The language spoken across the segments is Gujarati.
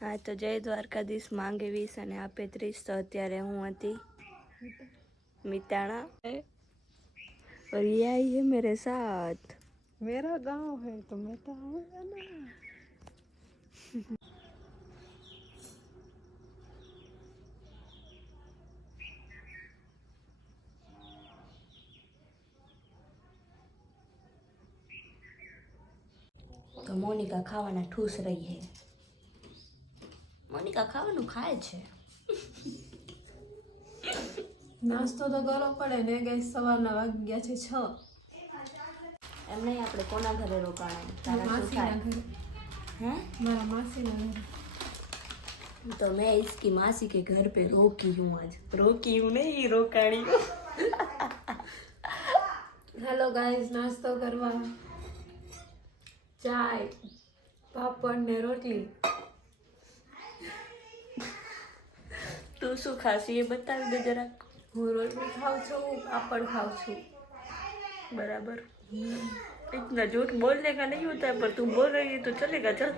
હા તો જય દ્વારકાધીશ માંગે વીસ અને આપે ત્રીસ તો અત્યારે હું હતી મિતાણા और ये आई है मेरे साथ मेरा गांव है तो मैं तो आऊंगा ना તો મોનિકા ખાવાના ઠૂસ રહી છે મોનિકા ખાવાનું ખાય છે નાસ્તો તો કરવો પડે ને ગઈ સવારના વાગ્યા છે છ એમ નહીં આપણે કોના ઘરે રોકાણા તારા શું માસીના થાય ઘરે हैं મારા માસીના ઘરે तो मैं इसकी मासी के घर पे रोकी हूँ आज रोकी हूँ नहीं रोकाणी हूँ હેલો ગાઈઝ નાસ્તો કરવા ચાય પાપડ ને તું શું ખાશી એ બતાવી દે જરાક હું રોટલી ખાઉં છું પાપડ ખાઉં છું बराबर इतना झूठ बोलने का नहीं होता है पर तुम बोल रही है तो चलेगा चल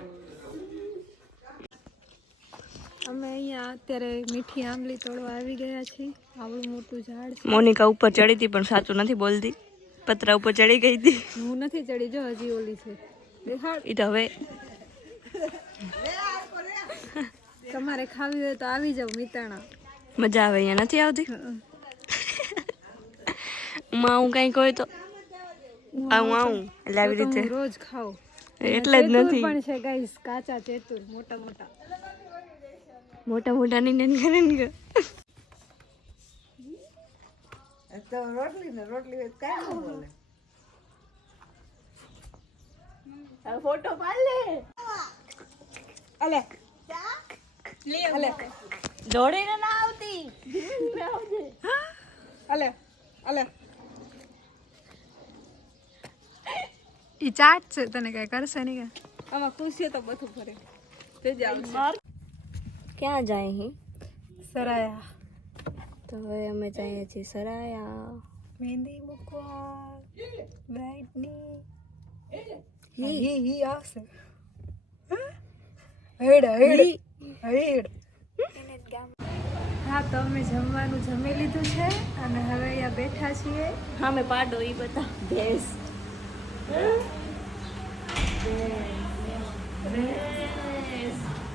અમે અહીંયા અત્યારે મીઠી આંબલી તોડવા આવી ગયા છીએ આવડું મોટું ઝાડ છે મોનિકા ઉપર ચડી હતી પણ સાચું નથી બોલતી પતરા ઉપર ચડી ગઈ હતી હું નથી ચડી જો હજી ઓલી છે દેખાડ એ તો હવે તમારે ખાવી હોય તો આવી જાવ મિતાણા. મજા આવે અહીંયા નથી આવતી. માં હું કંઈક હોય તો આવું આવું એટલે આવી રીતે. રોજ ખાવ એટલે જ નથી. પણ છે ગાઈસ કાચા ચેતુર મોટા મોટા. મોટા મોટા ની નેન કરે ને કે. હવે ફોટો પાડ લે. અલે અલે. દોડીને ના આવતી. અલે અલે. ઈ ચાટ છે તને કઈ કરશે નહીં કે આમાં ખુશી તો બધું ફરે તે જ આવશે. ક્યાં જાય હી? સરાયા. તો હવે અમે જઈએ છીએ સરાયા. મહેંદી મૂકવા. બ્રાઇટની હી. હી આવશે. હેડા હેડ. હેડ હા તો અમે જમવાનું જમી લીધું છે અને હવે અહીંયા બેઠા છીએ. હા મેં પાડો એ બધા. બેસ્ટ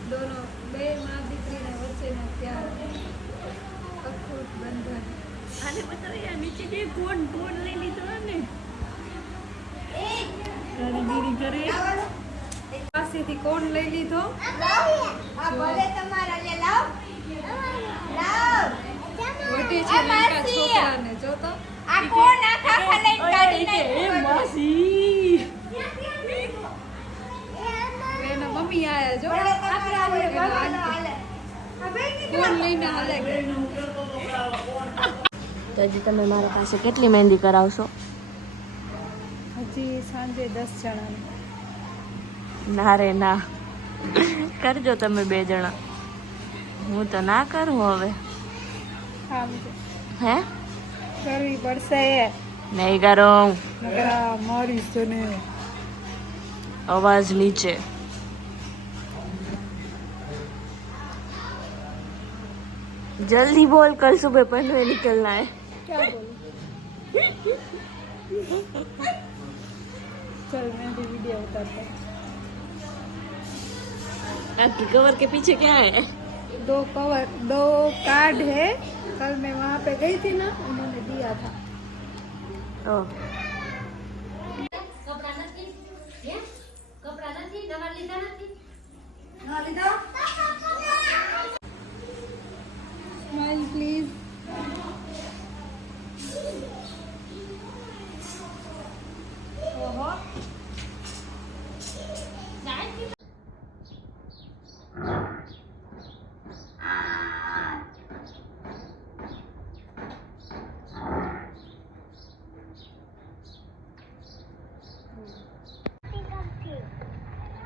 દોનો બે મા દીકરીના વચ્ચેના પ્યાર અખૂટ બંધન અને બતાવ્યા નીચે જે કોણ કોણ લઈ લીધો ને કારીગીરી કરે પાસેથી કોણ લઈ લીધો? મોટી છે નાના છોકરાને જો તો. એ માસી. એના મમ્મી આયા જો. કોણ લઈને હાલે? તો હજી તમે મારા પાસે કેટલી મહેંદી કરાવશો? હજી સાંજે દસ જણાને. ના રે ના કરજો તમે બે જણા હું તો ના કરું હવે હા હે કરવી પડશે નહીં કરું નકરા મારીશ તને અવાજ નીચે जल्दी बोल कल सुबह पढ़ने निकलना है क्या बोलूं चल मैं भी वीडियो उतारता हूं। आपकी कवर के पीछे क्या है? दो कवर दो कार्ड है। कल मैं वहाँ पे गई थी ना उन्होंने दिया था। ओ। स्माइल प्लीज़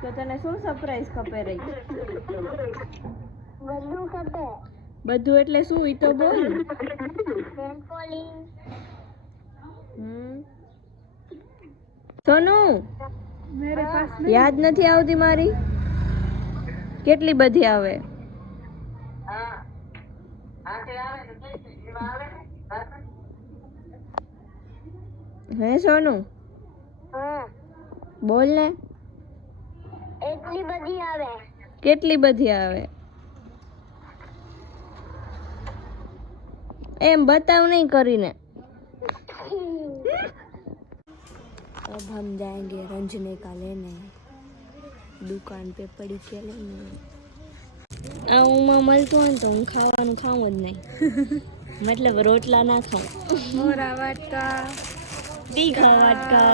તો તને શું સરપ્રાઈઝ ખપે રહી? બધું ખપે. બધું એટલે શું? ઈ તો બોલ. સોનુ યાદ નથી આવતી મારી? કેટલી બધી આવે? હે. સોનુ? બોલ ને. એટલી બધી આવે કેટલી બધી આવે એમ બતાવ નહીં કરીને अब हम जाएंगे रंजने का लेने दुकान पे पड़ी के लेने આ ઊંમાં મળતું હોય ને તો હું ખાવાનું ખાવું જ નહીં મતલબ રોટલા ના ખાઉં મોરા વાટકા તીખા વાટકા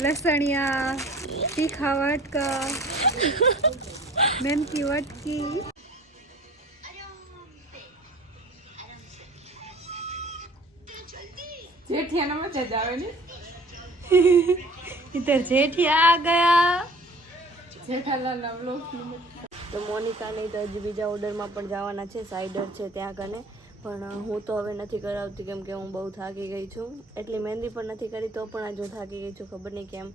લસણિયા ઇધર જેઠિયા આ ગયા જેઠાલાલના બ્લોગ તો મોનિકાને તો હજી બીજા ઓર્ડરમાં પણ જવાના છે સાઇડર છે ત્યાં કને. પણ હું તો હવે નથી કરાવતી કેમ કે હું બહુ થાકી ગઈ છું. એટલી મહેંદી પણ નથી કરી તો પણ આજે થાકી ગઈ છું ખબર નહીં કેમ.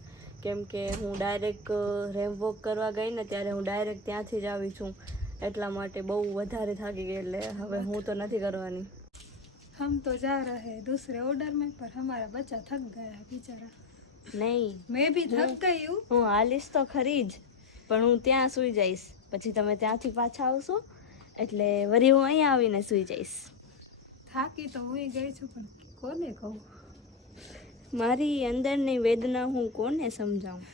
કેમ કે હું ડાયરેક રેમ્પ વોક કરવા ગઈ ને ત્યારે હું ડાયરેક ત્યાંથી જ આવી છું. એટલા માટે બહુ વધારે થાકી ગઈ એટલે હવે હું તો નથી કરવાની. હમ તો જા રહે દૂસરે ઓર્ડર મેં પર હમારા બચ્ચા થક ગયા બિચારા. નહીં. મેં ભી થક ગયું. હું હાલીશ તો ખરી જ પણ હું ત્યાં સુઈ જઈશ. પછી તમે ત્યાંથી પાછા આવશો એટલે વરી હું અહીંયા આવીને સુઈ જઈશ. થાકી તો હું ગઈ છું પણ કોને કહું? મારી અંદરની વેદના હું કોને સમજાવું?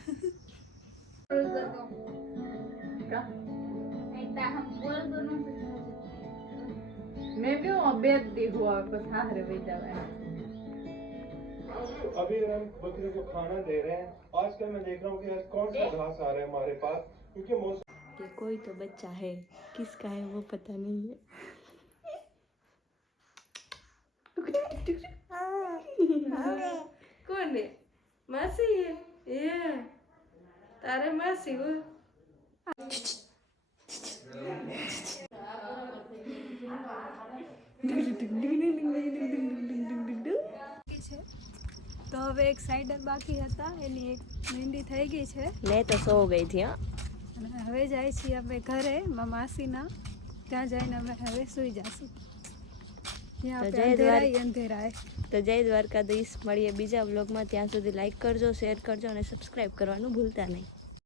हूँ बेदती हुआ बस अभी हम बकरे को खाना दे रहे हैं। आजकल मैं देख रहा हूँ कि आज कौन सा घास आ रहा है हमारे पास क्योंकि मौसम कि कोई तो बच्चा है किसका है वो पता नहीं है। Okay. કોને માસી? એ. તારે માસી હો. તો હવે એક સાઈડર બાકી હતા. એની એક મહેંદી થઈ ગઈ છે. મેં તો સો ગઈ હતી હા. હવે જાય છીએ અમે ઘરે માસીના. ત્યાં જઈને અમે હવે સૂઈ જશું. તો જય દ્વારકાધીશ. મળીએ બીજા બ્લોગમાં ત્યાં સુધી લાઈક કરજો શેર કરજો અને સબસ્ક્રાઈબ કરવાનું ભૂલતા નહીં.